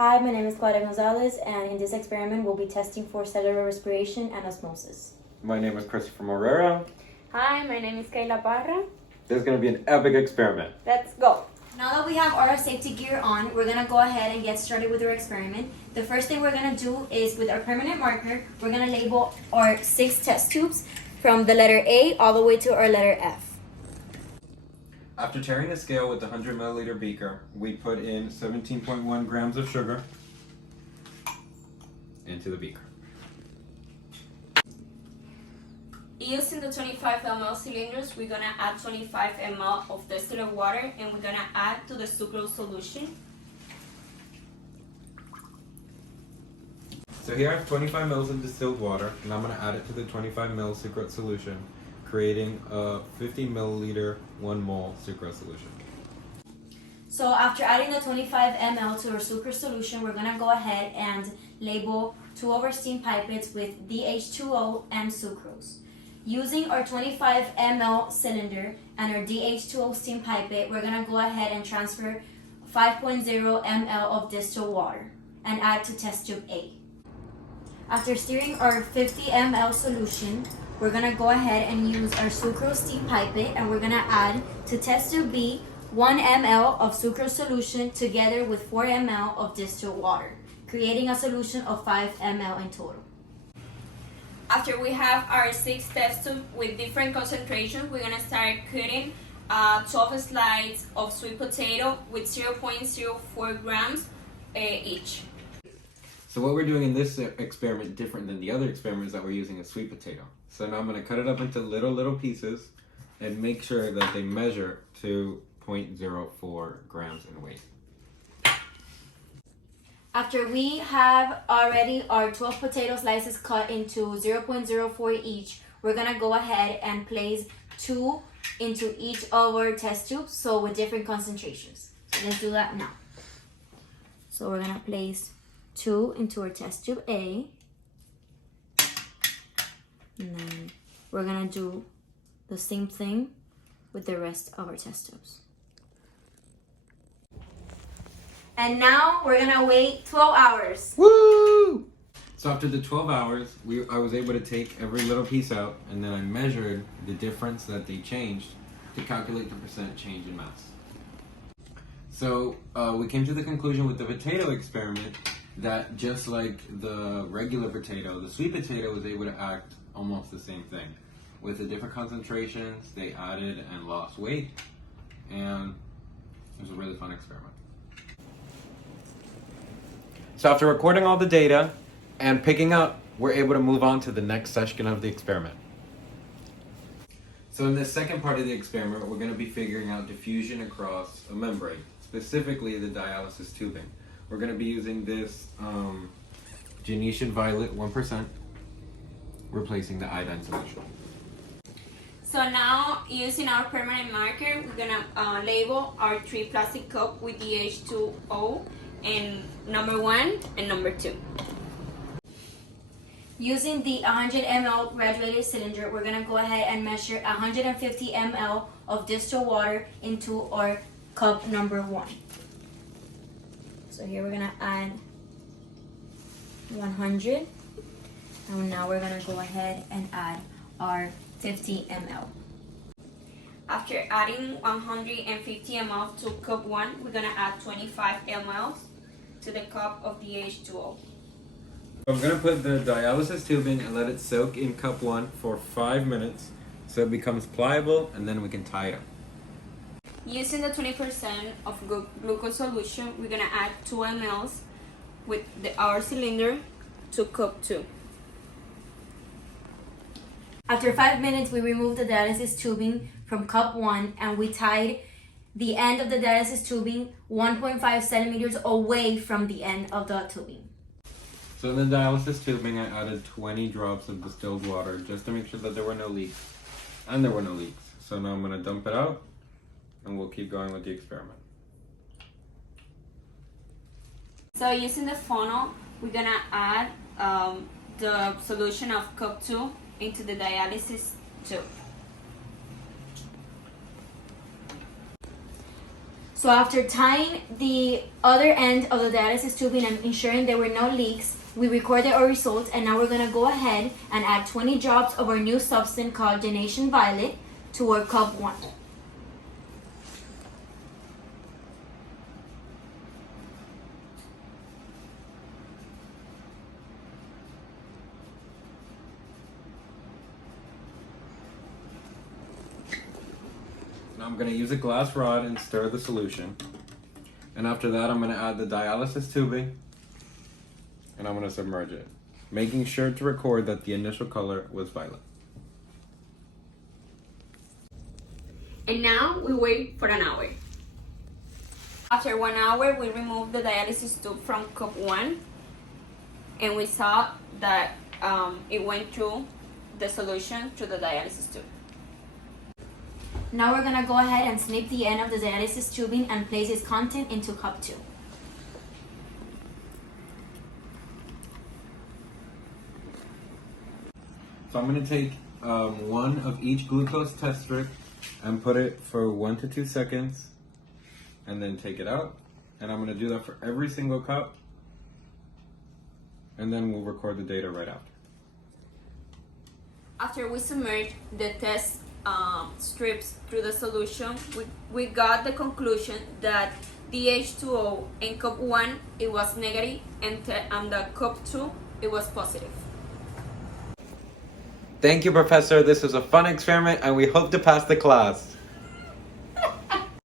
Hi, my name is Claudia Gonzalez, and in this experiment, we'll be testing for cellular respiration and osmosis. My name is Christopher Morata. Hi, my name is Kayla Parra. This is going to be an epic experiment. Let's go. Now that we have our safety gear on, we're gonna go ahead and get started with our experiment. The first thing we're gonna do is with our permanent marker, we're gonna label our 6 test tubes from the letter A all the way to our letter F. After tearing the scale with the 100 milliliter beaker, we put in 17.1 grams of sugar into the beaker. Using the 25 ml cylinders, we're gonna add 25 ml of distilled water and we're gonna add to the sucrose solution. So here I have 25 mils of distilled water, and I'm going to add it to the 25 ml sucrose solution, creating a 50 milliliter 1 mole sucrose solution. So after adding the 25 ml to our sucrose solution, we're gonna go ahead and label 2 of our steam pipettes with DH2O and sucrose. Using our 25 ml cylinder and our DH2O steam pipette, we're gonna go ahead and transfer 5.0 ml of distilled water and add to test tube A. After stirring our 50 ml solution, we're gonna go ahead and use our sucrose steam pipette and we're gonna add to test tube B 1 ml of sucrose solution together with 4 ml of distilled water, creating a solution of 5 ml in total. After we have our 6 test tubes with different concentrations, we're gonna start cutting 12 slices of sweet potato with 0.04 grams each. So what we're doing in this experiment different than the other experiments that we're using a sweet potato. So now I'm going to cut it up into little pieces and make sure that they measure to 0.04 grams in weight. After we have already our 12 potato slices cut into 0.04 each, we're gonna go ahead and place 2 into each of our test tubes, so with different concentrations. So let's do that now. So we're gonna place 2 into our test tube A, and then we're gonna do the same thing with the rest of our test tubes. And now we're gonna wait 12 hours. Woo! So after the 12 hours, I was able to take every little piece out, and then I measured the difference that they changed to calculate the percent change in mass. So we came to the conclusion with the potato experiment that just like the regular potato, the sweet potato was able to act almost the same thing. With the different concentrations, they added and lost weight, and it was a really fun experiment. So after recording all the data and picking up, we're able to move on to the next section of the experiment. So in this second part of the experiment, we're going to be figuring out diffusion across a membrane, specifically the dialysis tubing. We're going to be using this Genesian Violet 1%, replacing the iodine solution. So now, using our permanent marker, we're gonna label our 3 plastic cups with DH2O and number 1 and number 2. Using the 100 ml graduated cylinder, we're gonna go ahead and measure 150 ml of distilled water into our cup number 1. So here we're gonna add 100, and now we're gonna go ahead and add our 50 ml. After adding 150 ml to cup 1, we're gonna add 25 ml to the cup of DH2O. I'm going to put the dialysis tubing and let it soak in cup 1 for 5 minutes so it becomes pliable, and then we can tie it up. Using the 20% of glucose solution, we're gonna add 2 ml with our cylinder to cup 2. After 5 minutes, we removed the dialysis tubing from cup 1 and we tied the end of the dialysis tubing 1.5 centimeters away from the end of the tubing. So in the dialysis tubing, I added 20 drops of distilled water just to make sure that there were no leaks. And there were no leaks. So now I'm going to dump it out, and we'll keep going with the experiment. So using the funnel, we're gonna add the solution of cup 2 into the dialysis tube. So after tying the other end of the dialysis tubing and ensuring there were no leaks, we recorded our results, and now we're gonna go ahead and add 20 drops of our new substance called Donation Violet to our cup 1. Now I'm going to use a glass rod and stir the solution. And after that, I'm going to add the dialysis tubing and I'm going to submerge it, making sure to record that the initial color was violet. And now we wait for an hour. After 1 hour, we removed the dialysis tube from cup 1 and we saw that it went through the solution to the dialysis tube. Now we're gonna go ahead and snip the end of the dialysis tubing and place its content into cup 2. So I'm going to take one of each glucose test strip and put it for 1 to 2 seconds and then take it out. And I'm going to do that for every single cup. And then we'll record the data right after. After we submerged the test strips through the solution, we got the conclusion that the H2O in cup 1 it was negative and the cup 2 it was positive. Thank you, Professor. This was a fun experiment and we hope to pass the class.